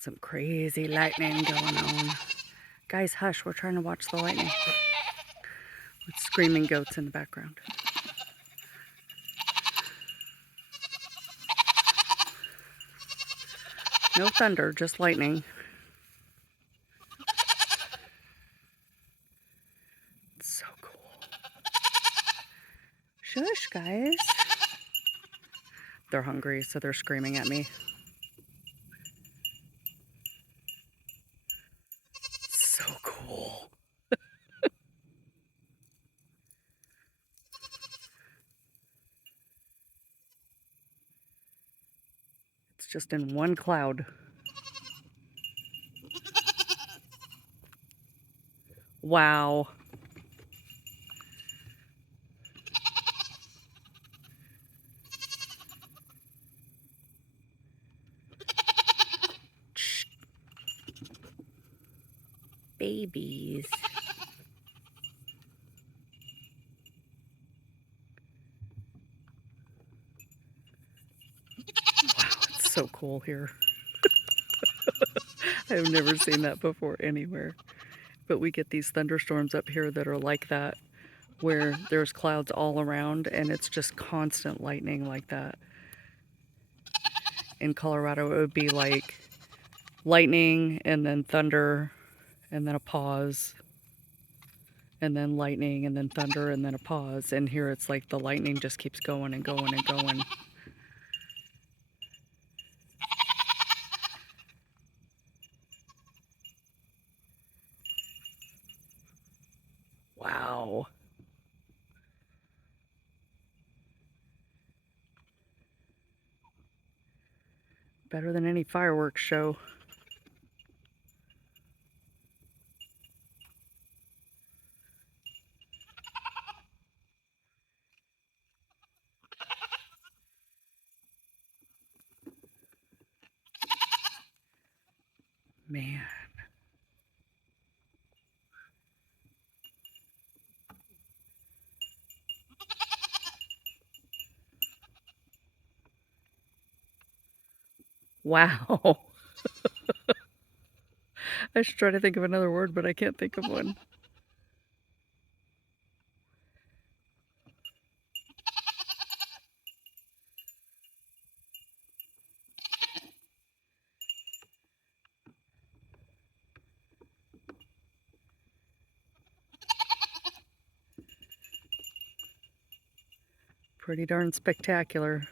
Some crazy lightning going on. Guys, hush, we're trying to watch the lightning. With screaming goats in the background. No thunder, just lightning. It's so cool. Shush, guys. They're hungry, so they're screaming at me. So cool. It's just in one cloud. Wow. Shh. Babies. Wow, it's so cool here. I've never seen that before anywhere. But we get these thunderstorms up here that are like that, where there's clouds all around and it's just constant lightning like that. In Colorado, it would be like lightning and then thunder and then a pause and then lightning and then thunder and then a pause. And here it's like the lightning just keeps going and going and going. Wow. Better than any fireworks show. Man. Wow. I should try to think of another word, but I can't think of one. Pretty darn spectacular.